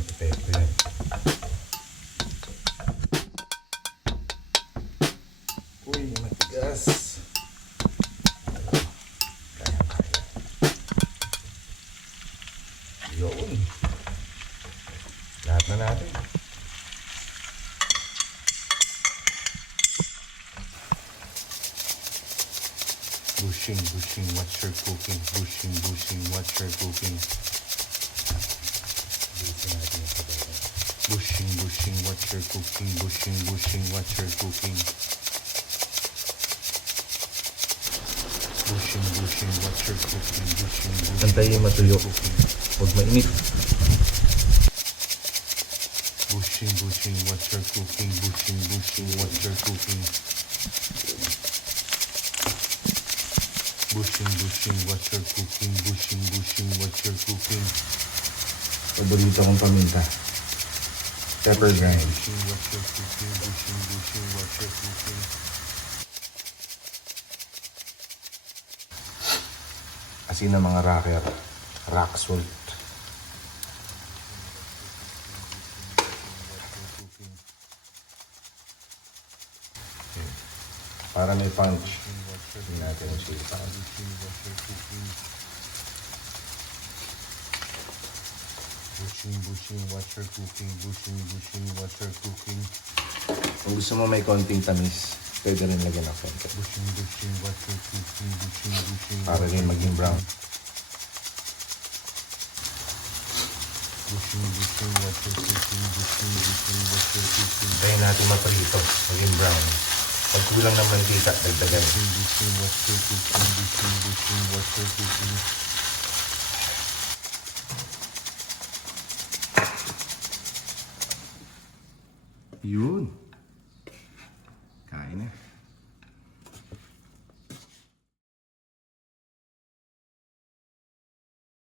Epekto yan. Uy, matigas. Kaya. Yun. Lahat na natin. Bushing, watch your cooking. Bushing, watch your cooking. Bushing natin yung sabaw. Bushing, watch your cooking. Bushing, watch your cooking. Bushing, watch your cooking. Bushing, Antayin matuyo. Huwag mainit. Bushing, watch your cooking. Bushing, watch your cooking. Bushing, watch your cooking. Bushing, watch your cooking. Paborito kong paminta. Pepper grind. Bushing, watch your cooking. Bushing, watch your cooking. Asin ng mga raker. Rak Salt. Para may punch. Hindi natin yung silipan. Bushing, watch your cooking. Bushing, watch your cooking. Kung gusto mo may konting tamis, pwede rin lagyan ng konti. Bushing, watch your cooking. Bushing. Para rin maging brown. Bushing, watch your cooking. Bushing, watch your cooking. Kaya natin maprito, maging brown. Pag kulang ng mantika, dagdagan. Bushing, watch your cooking. Bushing, watch your cooking. Yun. Kain na.